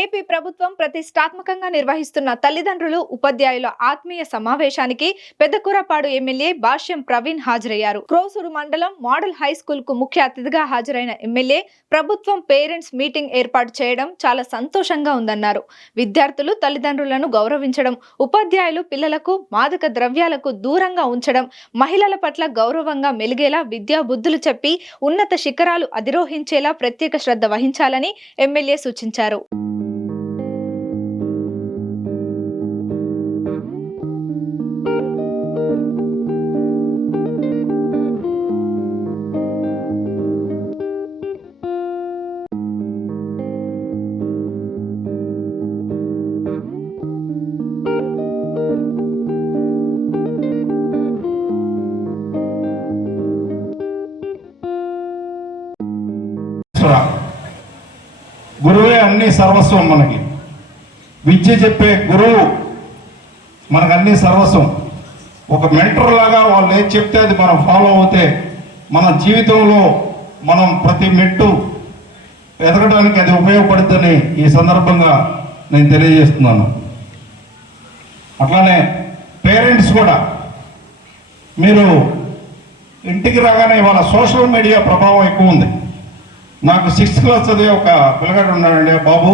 AP ప్రభుత్వం ప్రతిష్టాత్మకంగా నిర్వహిస్తున్న తల్లిదండ్రులు ఉపాధ్యాయుల ఆత్మీయ సమావేశానికి పెద్దకూరపాడు ఎమ్మెల్యే భాష్యం ప్రవీణ్ హాజరయ్యారు. క్రోసూరు మండలం మోడల్ హై స్కూల్ కు ముఖ్య అతిథిగా హాజరైన ఎమ్మెల్యే ప్రభుత్వం పేరెంట్స్ మీటింగ్ ఏర్పాటు చేయడం చాలా సంతోషంగా ఉందన్నారు. విద్యార్థులు తల్లిదండ్రులను గౌరవించడం, ఉపాధ్యాయులు పిల్లలకు మాదక ద్రవ్యాలకు దూరంగా ఉంచడం, మహిళల పట్ల గౌరవంగా మెలిగేలా విద్యా బుద్ధులు చెప్పి ఉన్నత శిఖరాలు అధిరోహించేలా ప్రత్యేక శ్రద్ధ వహించాలని ఎమ్మెల్యే సూచించారు. గురువే అన్ని సర్వస్వం. మనకి విద్య చెప్పే గురువు మనకు అన్ని సర్వస్వం. ఒక మెంటర్ లాగా వాళ్ళు ఏది చెప్తే అది మనం ఫాలో అవుతే మన జీవితంలో మనం ప్రతి మెట్టు ఎదగడానికి అది ఉపయోగపడుతుందని ఈ సందర్భంగా నేను తెలియజేస్తున్నాను. అట్లానే పేరెంట్స్ కూడా మీరు ఇంటికి రాగానే వాళ్ళ సోషల్ మీడియా ప్రభావం ఎక్కువ ఉంది. నాకు 6th క్లాస్ చదివే ఒక పిల్లగాడు ఉన్నాడండి బాబు.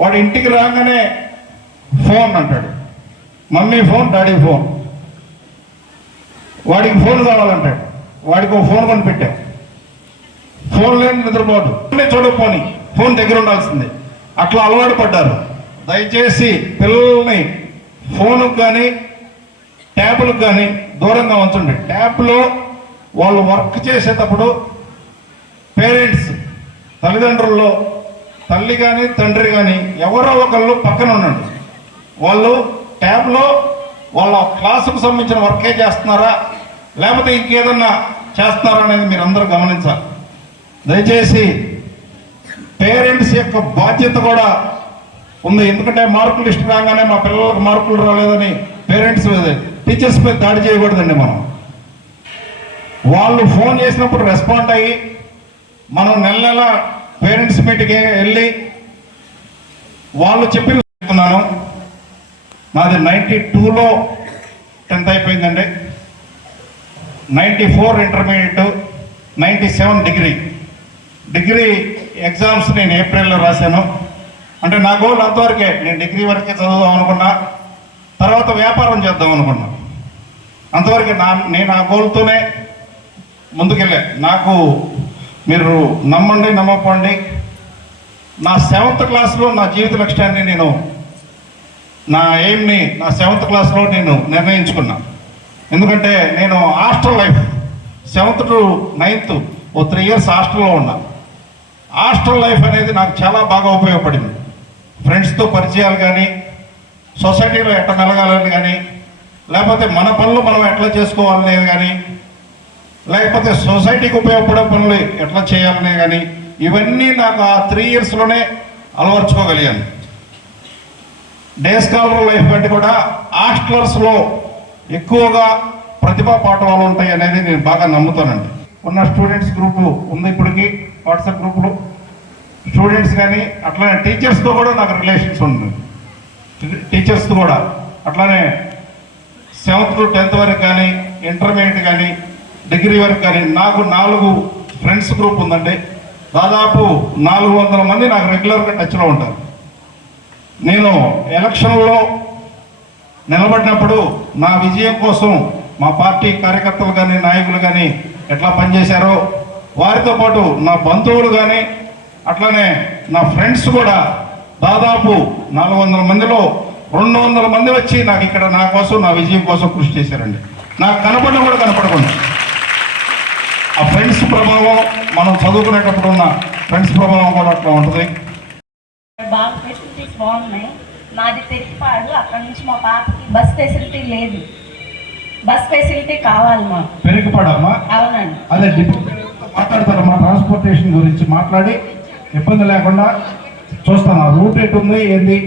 వాడు ఇంటికి రాగానే ఫోన్ అంటాడు, మమ్మీ ఫోన్, డాడీ ఫోన్. వాడికి ఫోన్ కావాలంటాడు, వాడికి ఒక ఫోన్ కొని పెట్టాం. ఫోన్ లేని నిద్రపోదు, చూడకపోని ఫోన్ దగ్గర ఉండాల్సిందే. అట్లా అలవాటు పడ్డారు. దయచేసి పిల్లల్ని ఫోన్కి కానీ ట్యాబ్లకు కానీ దూరంగా ఉంచండి. ట్యాబ్లో వాళ్ళు వర్క్ చేసేటప్పుడు పేరెంట్స్, తల్లిదండ్రుల్లో తల్లి కానీ తండ్రి కానీ ఎవరో ఒకళ్ళు పక్కన ఉండండి. వాళ్ళు ట్యాబ్లో వాళ్ళ క్లాసుకు సంబంధించిన వర్కే చేస్తున్నారా లేకపోతే ఇంకేదన్నా చేస్తున్నారా అనేది మీరు అందరూ గమనించాలి. దయచేసి పేరెంట్స్ యొక్క బాధ్యత కూడా ఉంది. ఎందుకంటే మార్కులు లిస్ట్ రాగానే మా పిల్లలకు మార్కులు రాలేదని పేరెంట్స్ టీచర్స్ పై దాడి చేయకూడదండి. మనం వాళ్ళు ఫోన్ చేసినప్పుడు రెస్పాండ్ అయ్యి మనం నెల నెల పేరెంట్స్ మీటింగ్కి వెళ్ళి వాళ్ళు చెప్తున్నాను. నాది 92లో 10th అయిపోయిందండి, 94 ఇంటర్మీడియట్, 97 డిగ్రీ ఎగ్జామ్స్ నేను ఏప్రిల్లో రాశాను. అంటే నా గోల్ అంతవరకే. నేను డిగ్రీ వరకే చదువుదాం అనుకున్నా, తర్వాత వ్యాపారం చేద్దాం అనుకున్నా. అంతవరకే నేను ఆ గోల్తోనే ముందుకెళ్ళా. నాకు మీరు నమ్మండి నమ్మకండి, నా 7th క్లాస్లో నా జీవిత లక్ష్యాన్ని నేను నా ఎయిమ్ని నా 7th క్లాస్లో నేను నిర్ణయించుకున్నా. ఎందుకంటే నేను hostel life 7th to 9th ఓ 3 years హాస్టల్లో ఉన్నా. హాస్టల్ లైఫ్ అనేది నాకు చాలా బాగా ఉపయోగపడింది. ఫ్రెండ్స్తో పరిచయాలు కానీ, సొసైటీలో ఎట్లా మెలగాలని కానీ, లేకపోతే మన పనులు మనం ఎట్లా చేసుకోవాలనేది కానీ, లేకపోతే సొసైటీకి ఉపయోగపడే పనులు ఎట్లా చేయాలనే కానీ, ఇవన్నీ నాకు ఆ 3 yearsలోనే అలవర్చుకోగలిగాను. డే స్కాలర్ లైఫ్ కంటే కూడా హాస్టలర్స్లో ఎక్కువగా ప్రతిభా పాఠవాలు ఉంటాయి అనేది నేను బాగా నమ్ముతానండి. ఉన్న స్టూడెంట్స్ గ్రూపు ఉంది ఇప్పటికీ వాట్సాప్ గ్రూపులో. స్టూడెంట్స్ కానీ అట్లానే టీచర్స్తో కూడా నాకు రిలేషన్స్ ఉంది. టీచర్స్తో కూడా అట్లానే 7th to 10th వరకు కానీ, ఇంటర్మీడియట్ కానీ, డిగ్రీ వరకు కానీ నాకు 4 ఫ్రెండ్స్ గ్రూప్ ఉందండి. దాదాపు 400 మంది నాకు రెగ్యులర్గా టచ్లో ఉంటారు. నేను ఎలక్షన్లో నిలబడినప్పుడు నా విజయం కోసం మా పార్టీ కార్యకర్తలు కానీ, నాయకులు కానీ ఎట్లా పనిచేశారో, వారితో పాటు నా బంధువులు కానీ అట్లనే నా ఫ్రెండ్స్ కూడా దాదాపు 400 మందిలో 200 మంది వచ్చి నాకు ఇక్కడ నా కోసం, నా విజయం కోసం కృషి చేశారండి. నాకు కనపడడం కూడా కనపడకుండా. ఆ ఫ్రెండ్స్ ప్రభావం, మనం చదువుకునేటప్పుడు ఉన్న ఫ్రెండ్స్ ప్రభావం కూడా అట్లా ఉంటుంది. బాగా ఫెసిలిటీస్ బాగున్నాయి. నాది తెరిపాడు. అక్కడ నుంచి మా పాపకి బస్ ఫెసిలిటీ లేదు. బస్ ఫెసిలిటీ కావాలి మాకు. పెరిగిపాడమ్మా? అవునండి. అదే డిప్యూటీ మాట్లాడతారమ్మా. ట్రాన్స్పోర్టేషన్ గురించి మాట్లాడి ఇబ్బంది లేకుండా చూస్తాను. రూట్ ఎటు ఉంది ఏంది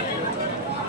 జిందాబాద్